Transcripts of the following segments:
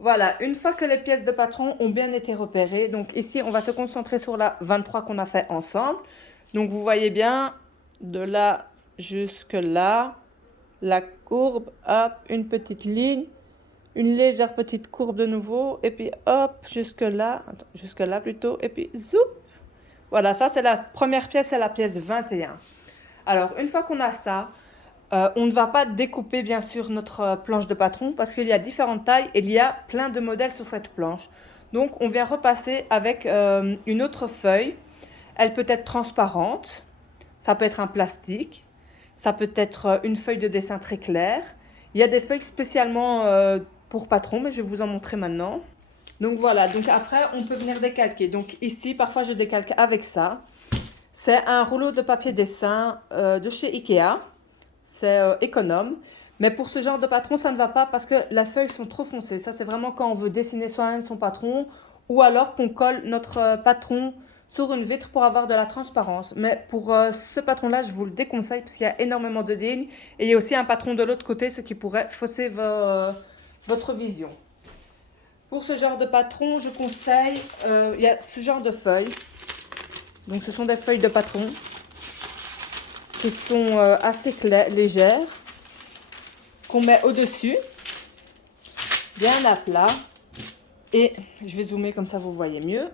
Voilà, une fois que les pièces de patron ont bien été repérées, donc ici on va se concentrer sur la 23 qu'on a fait ensemble. Donc vous voyez bien, de là jusque là, la courbe, hop, une petite ligne, une légère petite courbe de nouveau, et puis hop, jusque là plutôt, et puis zoup. Voilà, ça c'est la première pièce, c'est la pièce 21. Alors une fois qu'on a ça, on ne va pas découper bien sûr notre planche de patron parce qu'il y a différentes tailles et il y a plein de modèles sur cette planche. Donc on vient repasser avec une autre feuille. Elle peut être transparente, ça peut être un plastique, ça peut être une feuille de dessin très claire. Il y a des feuilles spécialement pour patron, mais je vais vous en montrer maintenant. Donc voilà, donc après on peut venir décalquer. Donc ici parfois je décalque avec ça. C'est un rouleau de papier dessin de chez Ikea. C'est économe. Mais pour ce genre de patron, ça ne va pas parce que les feuilles sont trop foncées. Ça, c'est vraiment quand on veut dessiner soi-même son patron ou alors qu'on colle notre patron sur une vitre pour avoir de la transparence. Mais pour ce patron-là, je vous le déconseille parce qu'il y a énormément de lignes. Et il y a aussi un patron de l'autre côté, ce qui pourrait fausser votre vision. Pour ce genre de patron, je conseille, il y a ce genre de feuilles. Donc ce sont des feuilles de patron qui sont assez légères, qu'on met au-dessus, bien à plat. Et je vais zoomer comme ça vous voyez mieux.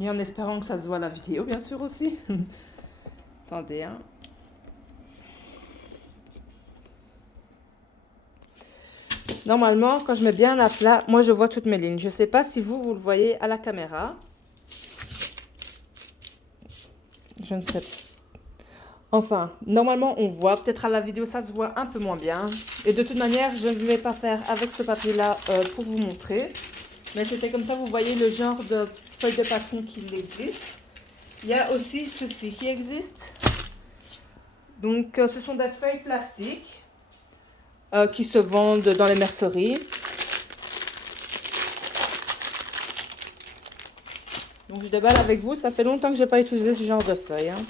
Et en espérant que ça se voit à la vidéo, bien sûr aussi. Attendez, hein. Normalement, quand je mets bien à plat, moi je vois toutes mes lignes. Je ne sais pas si vous le voyez à la caméra. Je ne sais pas. Enfin, normalement on voit, peut-être à la vidéo ça se voit un peu moins bien. Et de toute manière, je ne vais pas faire avec ce papier-là pour vous montrer. Mais c'était comme ça, vous voyez le genre de feuille de patron qui existe. Il y a aussi ceci qui existe. Donc ce sont des feuilles plastiques qui se vendent dans les merceries. Donc je déballe avec vous, ça fait longtemps que je n'ai pas utilisé ce genre de feuilles. Hein.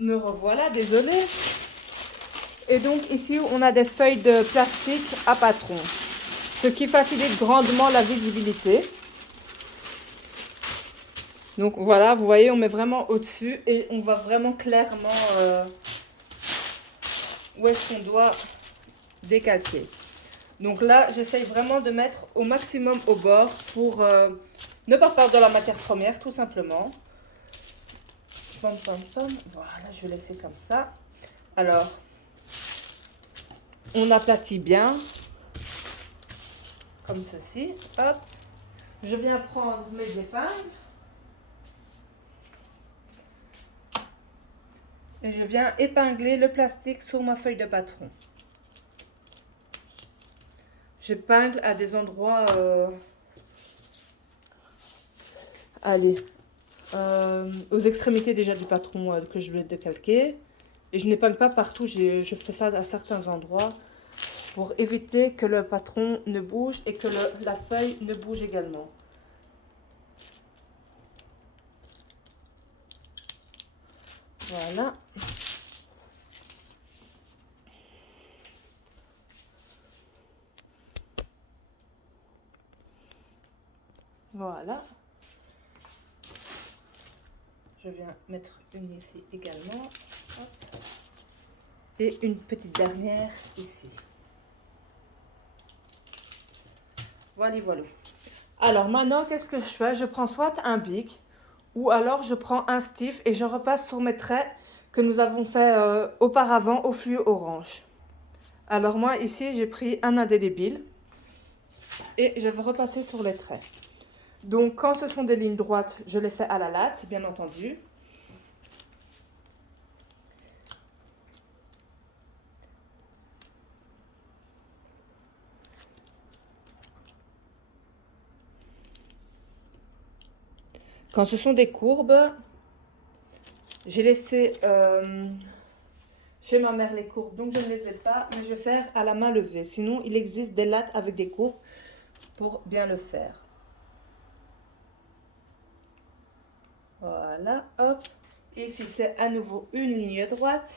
Me revoilà, désolée. Et donc ici, on a des feuilles de plastique à patron, ce qui facilite grandement la visibilité. Donc voilà, vous voyez, on met vraiment au-dessus et on voit vraiment clairement où est-ce qu'on doit décalquer. Donc là, j'essaye vraiment de mettre au maximum au bord pour ne pas perdre de la matière première, tout simplement. Pom, pom, pom. Voilà, je vais laisser comme ça. Alors, on aplatit bien, comme ceci. Hop. Je viens prendre mes épingles. Et je viens épingler le plastique sur ma feuille de patron. J'épingle à des endroits... allez, aux extrémités déjà du patron que je vais décalquer. Et je n'épingle pas partout, je fais ça à certains endroits pour éviter que le patron ne bouge et que la feuille ne bouge également. Voilà. Voilà. Je viens mettre une ici également. Hop. Et une petite dernière ici. Voilà, voilà. Alors maintenant, qu'est-ce que je fais? Je prends soit un bic ou alors je prends un stiff et je repasse sur mes traits que nous avons fait auparavant au fluo orange. Alors moi ici j'ai pris un indélébile et je vais repasser sur les traits. Donc quand ce sont des lignes droites, je les fais à la latte, bien entendu. quand ce sont des courbes, j'ai laissé chez ma mère les courbes, donc je ne les ai pas, mais je vais faire à la main levée. Sinon, il existe des lattes avec des courbes pour bien le faire. Voilà, hop. Et ici, c'est à nouveau une ligne droite.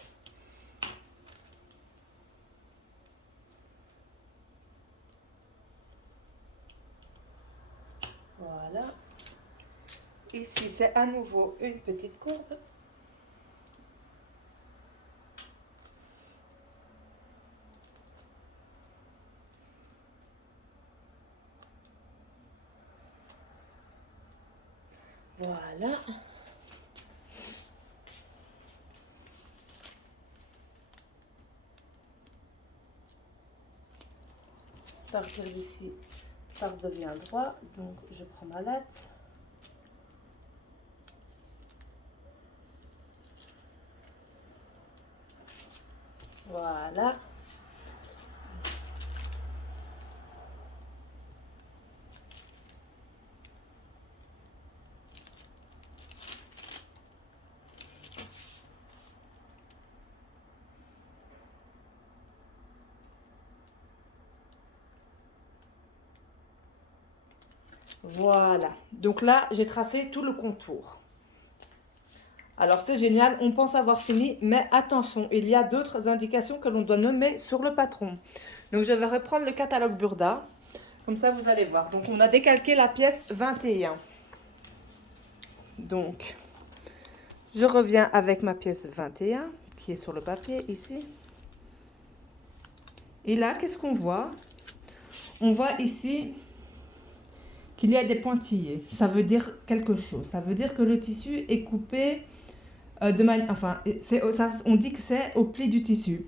Voilà. Ici, c'est à nouveau une petite courbe. Voilà. À partir d'ici, ça redevient droit. Donc, je prends ma latte. Voilà. Voilà. Donc là, j'ai tracé tout le contour. Alors, c'est génial. On pense avoir fini, mais attention, il y a d'autres indications que l'on doit nommer sur le patron. Donc, je vais reprendre le catalogue Burda. Comme ça, vous allez voir. Donc, on a décalqué la pièce 21. Donc, je reviens avec ma pièce 21 qui est sur le papier ici. Et là, qu'est-ce qu'on voit? On voit ici qu'il y a des pointillés. Ça veut dire quelque chose. Ça veut dire que le tissu est coupé de manière... Enfin, on dit que c'est au pli du tissu.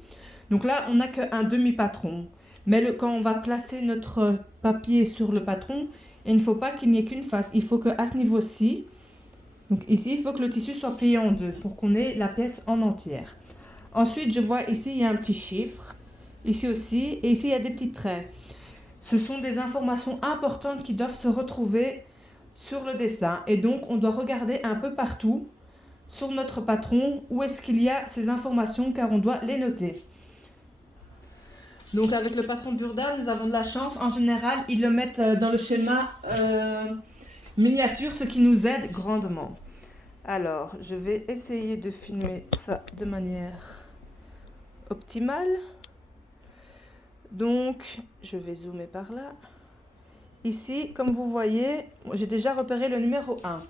Donc là, on n'a qu'un demi-patron. Mais quand on va placer notre papier sur le patron, il ne faut pas qu'il n'y ait qu'une face. Il faut qu'à ce niveau-ci, donc ici, il faut que le tissu soit plié en deux pour qu'on ait la pièce en entière. Ensuite, je vois ici, il y a un petit chiffre. Ici aussi. Et ici, il y a des petits traits. Ce sont des informations importantes qui doivent se retrouver sur le dessin. Et donc, on doit regarder un peu partout sur notre patron où est-ce qu'il y a ces informations car on doit les noter. Donc, avec le patron Burda, nous avons de la chance. En général, ils le mettent dans le schéma miniature, ce qui nous aide grandement. Alors, je vais essayer de filmer ça de manière optimale. Donc, je vais zoomer par là. Ici, comme vous voyez, j'ai déjà repéré le numéro 1.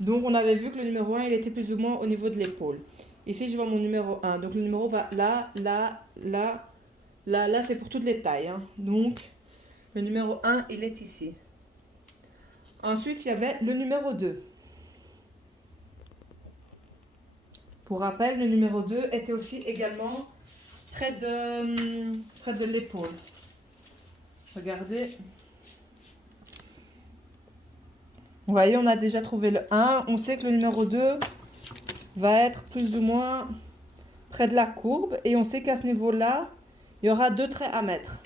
Donc, on avait vu que le numéro 1, il était plus ou moins au niveau de l'épaule. Ici, je vois mon numéro 1. Donc, le numéro va là, là, là, là, là, c'est pour toutes les tailles. Hein. Donc, le numéro 1, il est ici. Ensuite, il y avait le numéro 2. Pour rappel, le numéro 2 était aussi également près de l'épaule. Regardez. Vous voyez, on a déjà trouvé le 1. On sait que le numéro 2 va être plus ou moins près de la courbe. Et on sait qu'à ce niveau-là, il y aura 2 traits à mettre.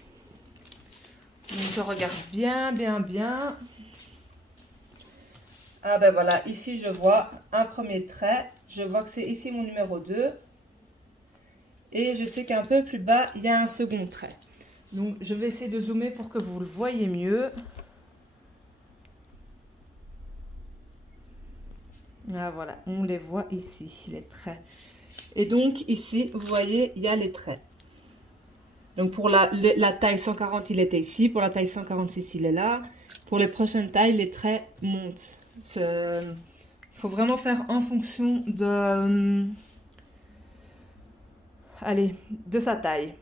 Donc, je regarde bien, bien, bien. Ah ben voilà, ici je vois un premier trait. Je vois que c'est ici mon numéro 2. Et je sais qu'un peu plus bas, il y a un second trait. Donc, je vais essayer de zoomer pour que vous le voyez mieux. Ah voilà, on les voit ici, les traits. Et donc, ici, vous voyez, il y a les traits. Donc, pour la taille 140, il était ici. Pour la taille 146, il est là. Pour les prochaines tailles, les traits montent. Il faut vraiment faire en fonction de sa taille.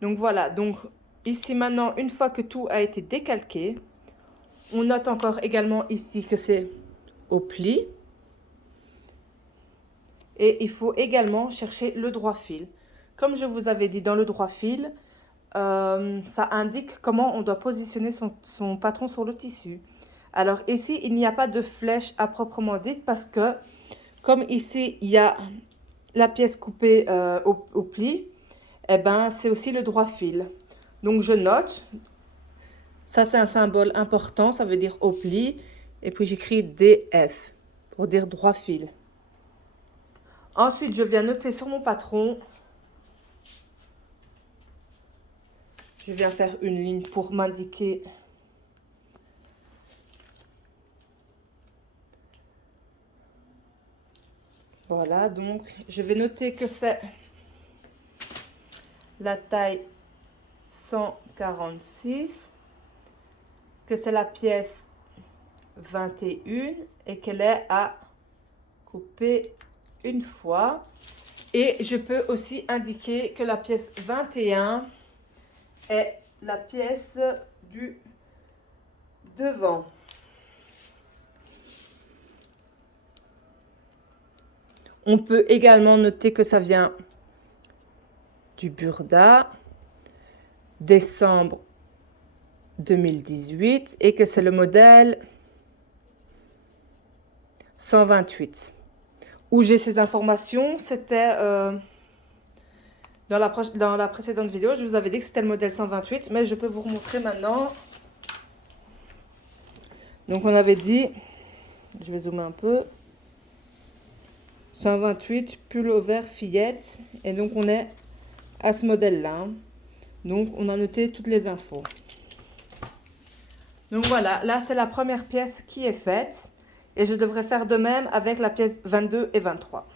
Donc voilà, donc ici maintenant, une fois que tout a été décalqué, on note encore également ici que c'est au pli. Et il faut également chercher le droit fil. Comme je vous avais dit, dans le droit fil, ça indique comment on doit positionner son patron sur le tissu. Alors ici, il n'y a pas de flèche à proprement dite parce que, comme ici, il y a la pièce coupée au pli, eh ben, c'est aussi le droit fil. Donc, je note. Ça, c'est un symbole important. Ça veut dire au pli. Et puis j'écris DF pour dire droit fil. Ensuite, je viens noter sur mon patron. Je viens faire une ligne pour m'indiquer voilà, donc je vais noter que c'est la taille 146, que c'est la pièce 21 et qu'elle est à couper une fois. Et je peux aussi indiquer que la pièce 21 est la pièce du devant. On peut également noter que ça vient du Burda, décembre 2018, et que c'est le modèle 128. Où j'ai ces informations, c'était dans la précédente vidéo, je vous avais dit que c'était le modèle 128, mais je peux vous remontrer maintenant. Donc on avait dit, je vais zoomer un peu, 128 pullover fillette, et donc on est à ce modèle-là. Donc on a noté toutes les infos. Donc voilà, là c'est la première pièce qui est faite, et je devrais faire de même avec la pièce 22 et 23.